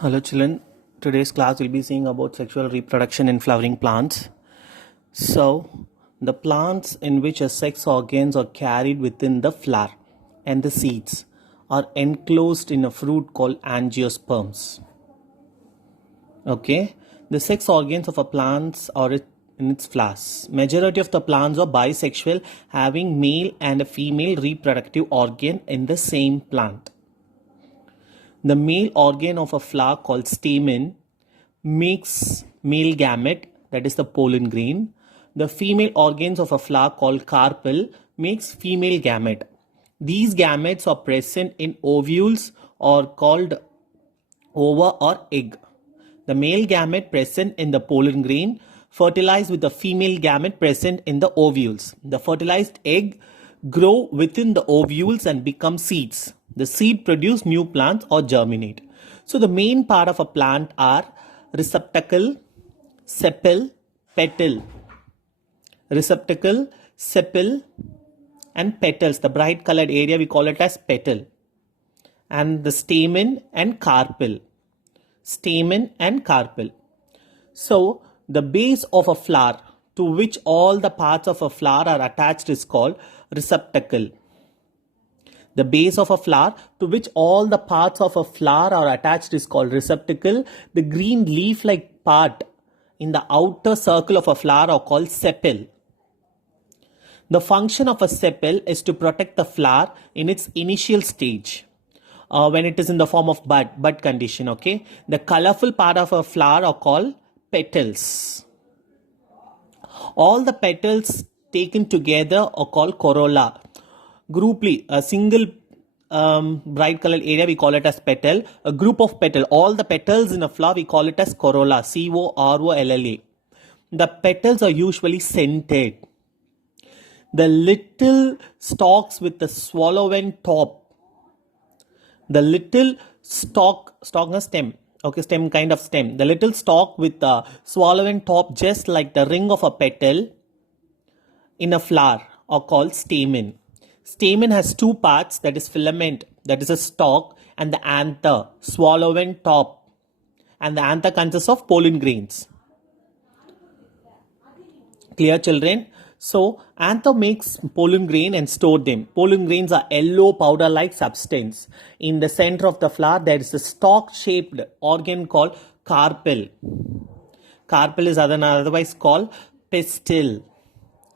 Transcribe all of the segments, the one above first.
Hello children, today's class will be seeing about sexual reproduction in flowering plants. So, the plants in which a sex organs are carried within the flower and the seeds are enclosed in a fruit called angiosperms. Okay, the sex organs of a plant are in its flowers. Majority of the plants are bisexual, having male and a female reproductive organ in the same plant. The male organ of a flower called stamen makes male gamete, that is the pollen grain. The female organs of a flower called carpel makes female gamete. These gametes are present in ovules or called ova or egg. The male gamete present in the pollen grain fertilize with the female gamete present in the ovules. The fertilized egg grow within the ovules and become seeds. The seed produce new plants or germinate. So the main part of a plant are receptacle, sepal, petal. Receptacle, sepal and petals. The bright colored area we call it as petal. And the stamen and carpel. Stamen and carpel. So the base of a flower to which all the parts of a flower are attached is called receptacle. The base of a flower to which all the parts of a flower are attached is called receptacle. The green leaf-like part in the outer circle of a flower are called sepal. The function of a sepal is to protect the flower in its initial stage. When it is in the form of bud condition, okay. The colorful part of a flower are called petals. All the petals taken together are called corolla. Grouply, a single bright colored area we call it as petal. A group of petal, all the petals in a flower we call it as corolla. C-O-R-O-L-L-A. The petals are usually scented. The little stalks with the swollen top. The little stalk a stem. Okay, stem kind of stem. The little stalk with the swollen top, just like the ring of a petal in a flower, are called stamen. Stamen has two parts, that is filament, that is a stalk, and the anther, swollen top. And the anther consists of pollen grains. Clear, children? So, anther makes pollen grain and store them. Pollen grains are yellow powder-like substance. In the center of the flower, there is a stalk-shaped organ called carpel. Carpel is otherwise called pistil.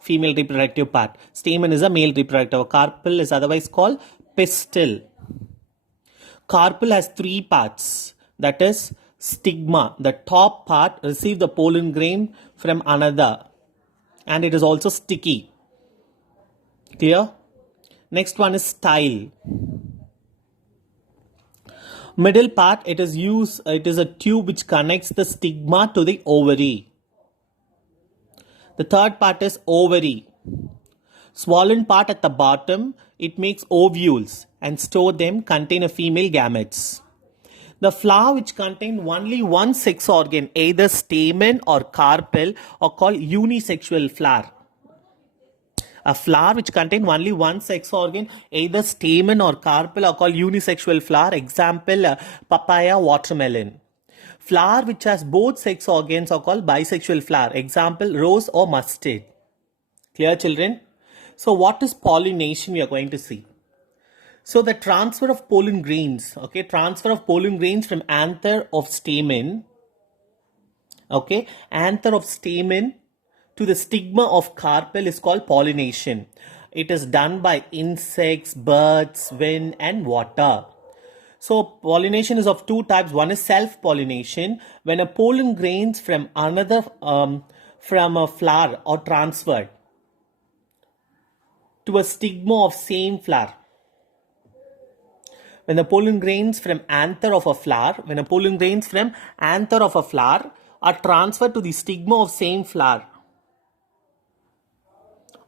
Female reproductive part. Stamen is a male reproductive. Carpel is otherwise called pistil. Carpel has three parts. That is stigma. The top part receives the pollen grain from another. And it is also sticky. Clear? Next one is style. Middle part, it is a tube which connects the stigma to the ovary. The third part is ovary. Swollen part at the bottom, it makes ovules and store them, contain a female gametes. The flower which contain only one sex organ, either stamen or carpel, are called unisexual flower. A flower which contain only one sex organ, either stamen or carpel, are called unisexual flower. Example, papaya, watermelon. Flower which has both sex organs are called bisexual flower. Example, rose or mustard. Clear, children? So what is pollination we are going to see. So the transfer of pollen grains, okay, transfer of pollen grains from anther of stamen, okay, anther of stamen to the stigma of carpel is called pollination. It is done by insects, birds, wind and water. So pollination is of two types. One is self-pollination, when a pollen grains from another from a flower are transferred to a stigma of same flower. When the pollen grains from anther of a flower, are transferred to the stigma of same flower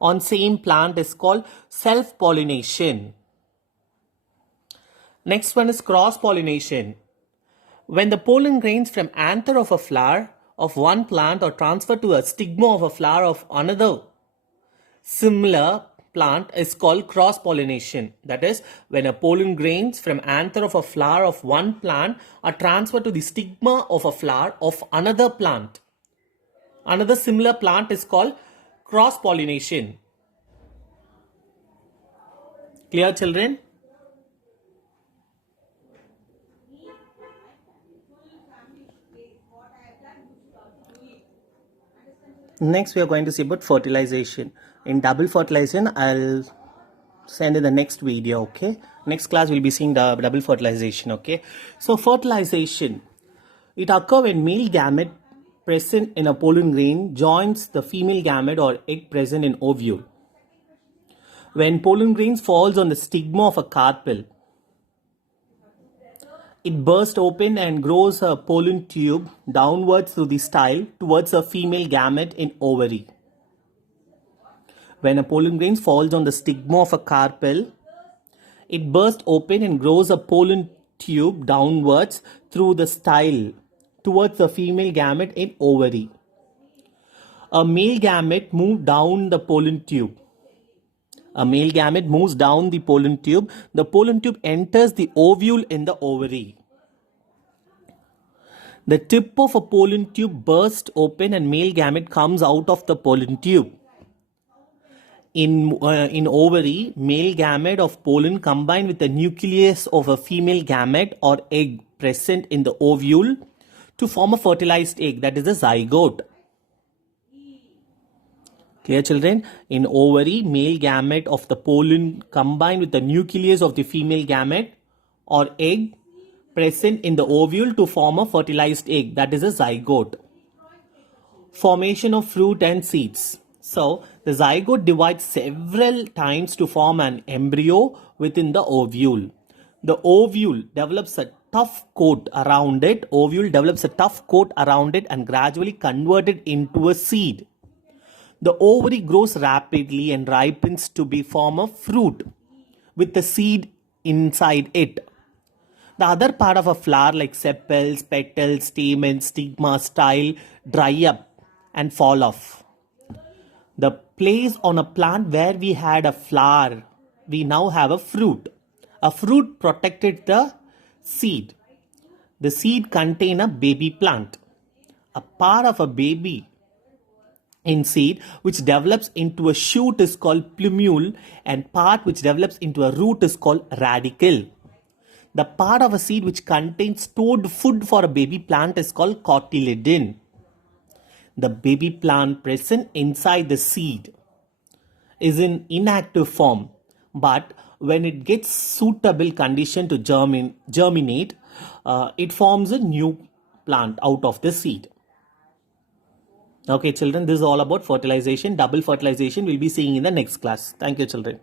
on same plant is called self-pollination. Next one is cross-pollination. When the pollen grains from anther of a flower of one plant are transferred to a stigma of a flower of another similar plant is called cross-pollination. That is, when a pollen grains from anther of a flower of one plant are transferred to the stigma of a flower of another plant. Another similar plant is called cross-pollination. Clear, children? Next, we are going to see about fertilization. In double fertilization, I'll send in the next video, okay? Next class, we'll be seeing the double fertilization, okay? So, fertilization. It occurs when male gamete present in a pollen grain joins the female gamete or egg present in ovule. When pollen grains falls on the stigma of a carpel, it bursts open and grows a pollen tube downwards through the style towards a female gamete in ovary. When a pollen grain falls on the stigma of a carpel, it bursts open and grows a pollen tube downwards through the style towards the female gamete in ovary. A male gamete moves down the pollen tube. A male gamete moves down the pollen tube. The pollen tube enters the ovule in the ovary. The tip of a pollen tube bursts open and male gamete comes out of the pollen tube. In ovary, male gamete of pollen combined with the nucleus of a female gamete or egg present in the ovule to form a fertilized egg, that is the zygote. Clear, children? In ovary, male gamete of the pollen combined with the nucleus of the female gamete or egg present in the ovule to form a fertilized egg, that is a zygote. Formation of fruit and seeds. So, the zygote divides several times to form an embryo within the ovule. The ovule develops a tough coat around it. Ovule develops a tough coat around it and gradually converted into a seed. The ovary grows rapidly and ripens to form a fruit with the seed inside it. The other part of a flower like sepals, petals, stamens, stigma, style dry up and fall off. The place on a plant where we had a flower, we now have a fruit. A fruit protected the seed. The seed contains a baby plant. A part of a baby in seed which develops into a shoot is called plumule, and part which develops into a root is called radicle. The part of a seed which contains stored food for a baby plant is called cotyledon. The baby plant present inside the seed is in inactive form, but when it gets suitable condition to germinate, it forms a new plant out of the seed. Okay, children, this is all about fertilization. Double fertilization we'll be seeing in the next class. Thank you, children.